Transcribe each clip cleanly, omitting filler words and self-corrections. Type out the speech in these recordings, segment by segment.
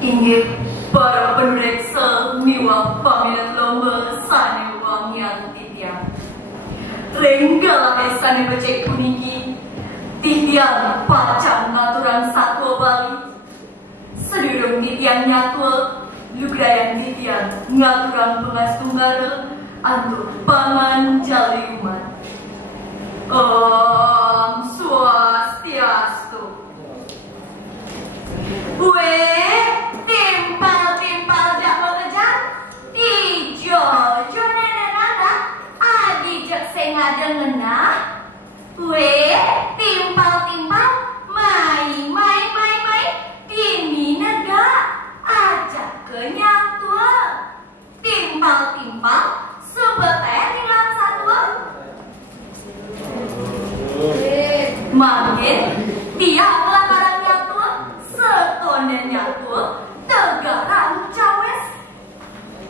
Inggih para pendreksa miwah pamilat lomba sane wangian titiang. Renggalah esane becek puniki titiang pacang ngaturan satwa Bali. Sedurung titiang nyatwa lugrayang titiang ngaturan pengas tunggara antuk pangan jali umat. Om Swastiastu. Timpal jak mengejar ijo nana adi jak sengaja ngenah. Timpal mai dini nega ajak kenyatua. Timpal sebetulnya dengan satu. Makin dia pelanggaran nyatua setonen nyatua tegaran cawes.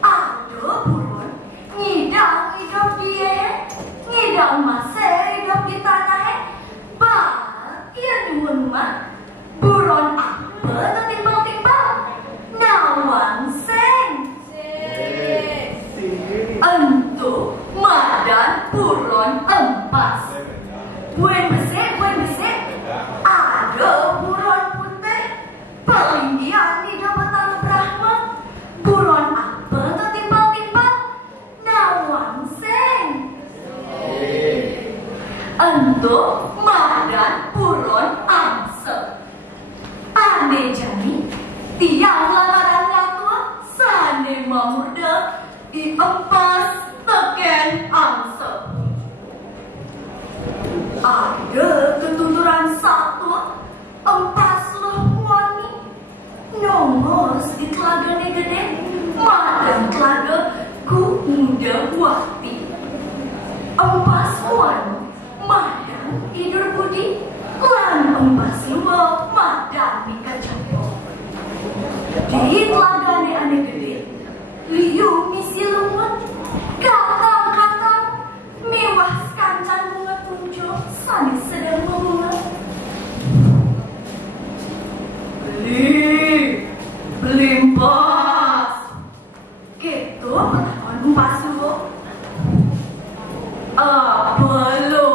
Aduh buron ngidang hidup dia, ngidang masa hidup di tanah iya nuhun mah buron apa tuh timbal nawang seng entu madan buron empas buen besek ada buron putih paling dia tidak betal Brahma buron apa tuh timbal nawang seng entu madan buron amse ane jani tiang lakaran nyatua sane mamurda diempas teken amse. Ada ketuturan satu empas loh wani nyongos di telagane gede madan telaga ku muda wati empas wani madan tidur budi lan empas luwa madan mika jampo di telagane ane gede liu misi lumut kakang mewah kancan bunga tunjuk sani sedang memungut beli empas gitu petawan empas luwa apa lo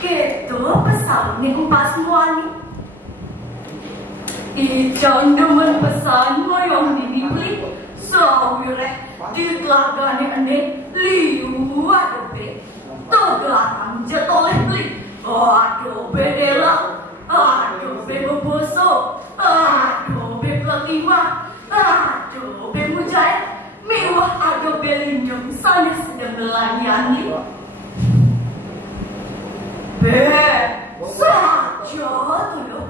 gitu pesan ni empas muani ijan demen pesan moyong dibeli sawireh di telagane ane liu adobe tegaran jetoleh beli adobe dela adobe beboso adobe kelima adobe mujahid mewah adobe linjung sana sedang melayani saja tuh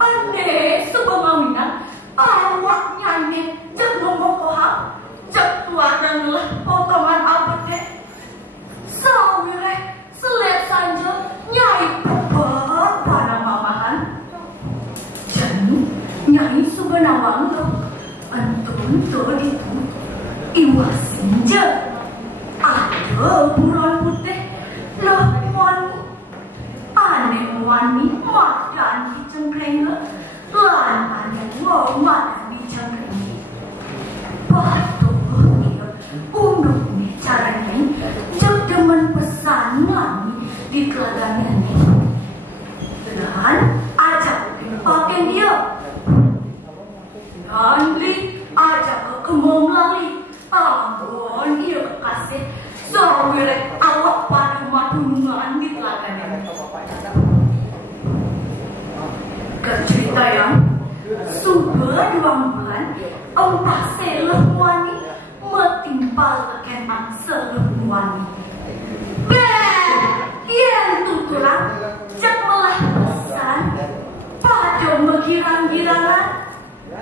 ane sebangaminan awak nyanyi jek ngomong jek tuanan lah potongan abad deh sawireh selet saja nyai pebat pada mamahan jadi nyai subenawang lo antun tuh itu iwas senja ada buron putih loh wani ane wani madan di cengkreng lan ane wow madan di cengkreng batu dia unduk nih caranya jauh demen pesan ngami di telagannya nih dan ajak pakai dia nanti ajak ke kemom lali ampun dia kekasih sawirek awak pada madungan di telagannya cerita yang sudah 2 bulan empat seleh wani metimpal teken angsa wani yang tutulang cek melah pesan pada mengirang-girangan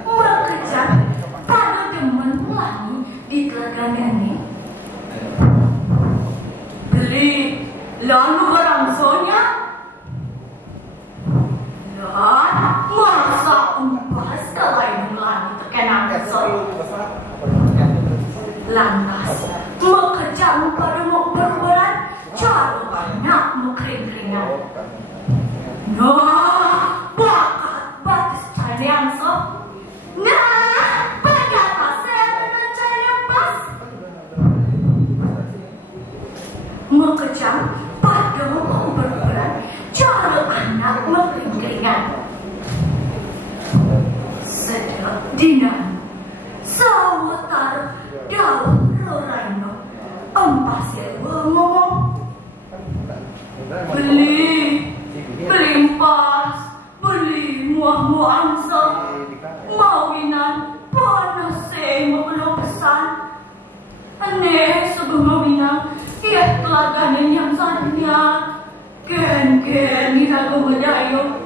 mengejar pada demen wani di telagannya beli lalu barangsonya dan masa umpas kelain lagi tekenan kesel lantas mekejang pada mau berberan cara banyak mekring-keringan nah bakat batis carian so Dinan sawatar dawuh Raino empas ngomong beli empas beli muah angsa mawinan panase mau pesan aneh sebelum mawinan ia telaganan yang sadnya gen irago medayo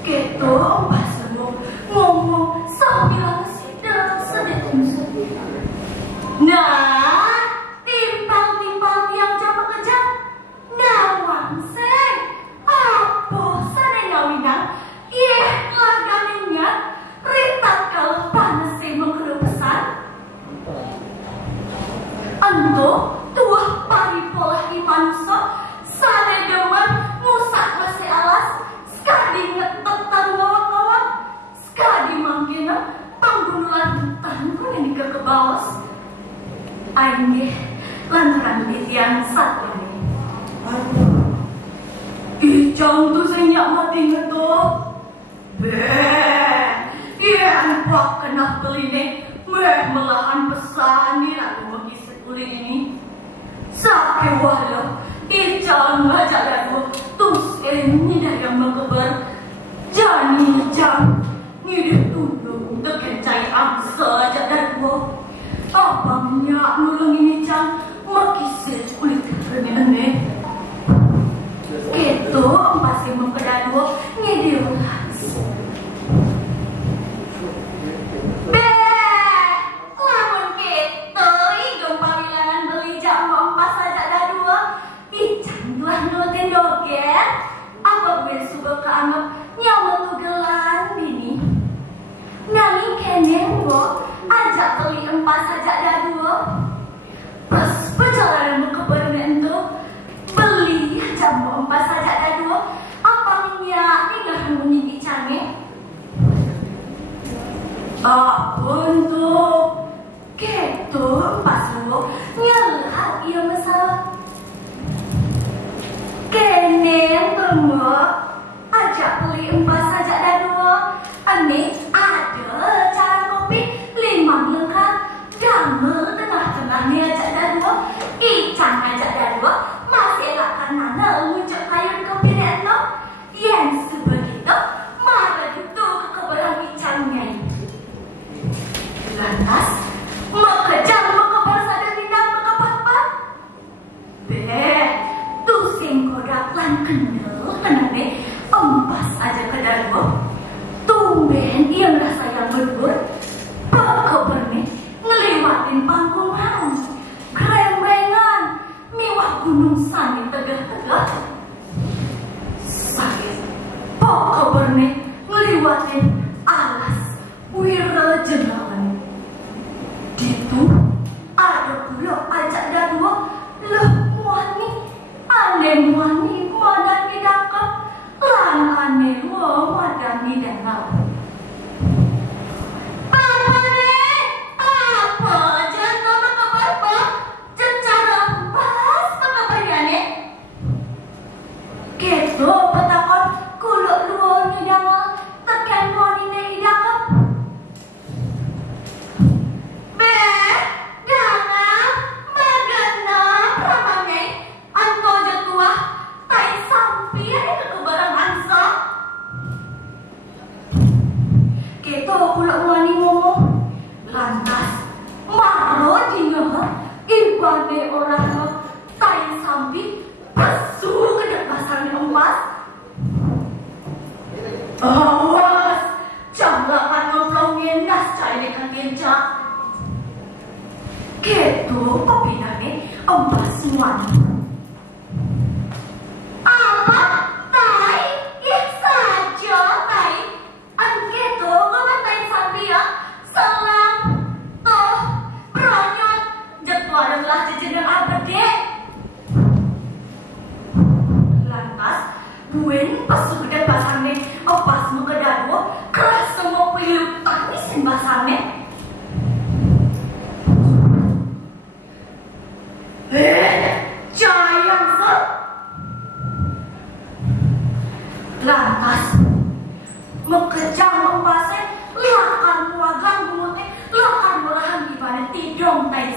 keto empas ngomong sambil sedang nah timpang yang jam kerja nawang seng apa sana ngawinan iya lagannya ritat kalau panas mengkeruh pesan ando tuah pari pola imanso sana demen ngusak masih alas sekali ngetetan ngawak-ngawak sekali manggina panggunulan hutan kau yang ke bawah Aingge lantaran titian satu ini. Aduh, ijang tuh senyak mati ngetok. Iya lupa kena beli nih. Melahan pesan nih aku mengisi kulit ini. Sakit walau ijang ngajak lagu tus ini dari yang mengebar. Jani ijang ngidip tunduk kekencai angsa ajak lagu. Abangnya nulung ini cang makisir kulit aneh keto masih mengkedadua ngediulas lamun keto igem panggilan beli jam empas saja dadua icang dua nutin doget apa gue suka keanggap nyawa tugelan bini nani kenenggo ajak beli empas saja dadua pas perjalanan ke Bernen itu beli jam empas saja dadua apanya tinggal menyidik canggih untuk gitu empas lu nyelah ia masalah keneng tengok ajak beli empas saja dadua aneh ada cara kopi limang lengkap damel tengah-tengahnya ajak dadua icang ajak dadua masih lakan mana muncul kayu kepilihan lo yang sebegitu marah itu kekebalan icangnya lantas mengejar mengebar sadar tidak mengapa-apa tuh singkodak lan kendel kenane empas aja ke dadua tumben ia merasa yang berbur keber nih ngelewatin pangkungan krem-rengan mewah gunung sani tegah-tegah sakit keber nih ngelewatin alas wira jenawan ditu ada pula ajak dadua loh muani aneh muani madan didangkap lan aneh lo madan didangkap keto petakon kuluk luar ni dama tekan moni ni hidangap dama magana pramangai anto jatuah tai sampi ada kekebaran angsa keto kuluk moni ngomong lantas maro dinga ibane orang tai sampi pasu ke depan emas awas jangan ngobrolin nas cai dengan kencang keto papinane emas semua apa tai ya saja tai angketo ngamatain sampai ya selang toh beronyot jadwal adalah jejenan abade lantas buen pas sudah pasangnya pas mengedago keras semua pilu tanis yang pasangnya Jayang ser lantas mengejam mempasai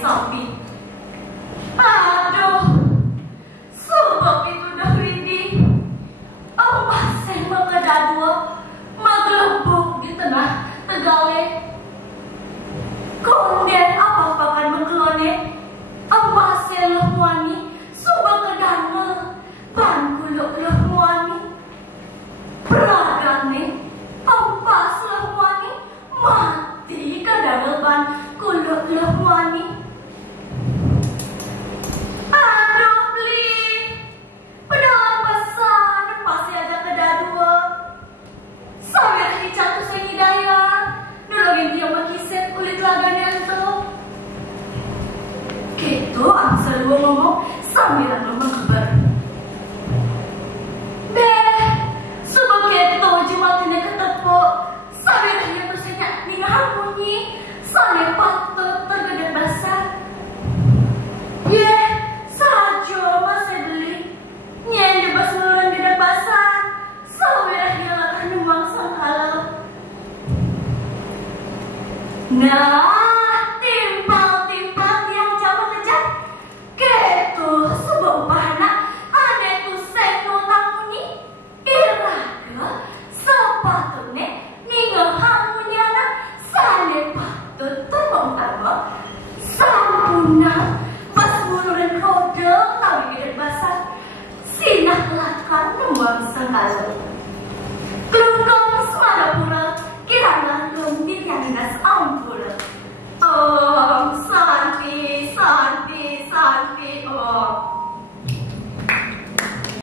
sampai. Aduh, sebab itu dah Widi. Pasal magkadadwa, maglabog di tengah Tegale. Kunden apa-apakan magklone, ang pasal lahmuani, subang kadana, pangkulok lahmuani. Peragane, ang pasal lahmuani, mati kadalaban kulok lahmuani. Ang selalu ngomong sambil ngomong kabar. Deh, sebagai itu jumatnya ketepo, sambil dia tuh senyak minah bunyi, sambil patut tergedek basah. Ye, sajo masih beli, nyen di bas nurun gedek basah, sambil dia lakukan nuang sang kalau. Nah. Kelungkong Semarapura, kirana lumit yang dinas ampura. Oh, Santi, Santi, Santi, oh.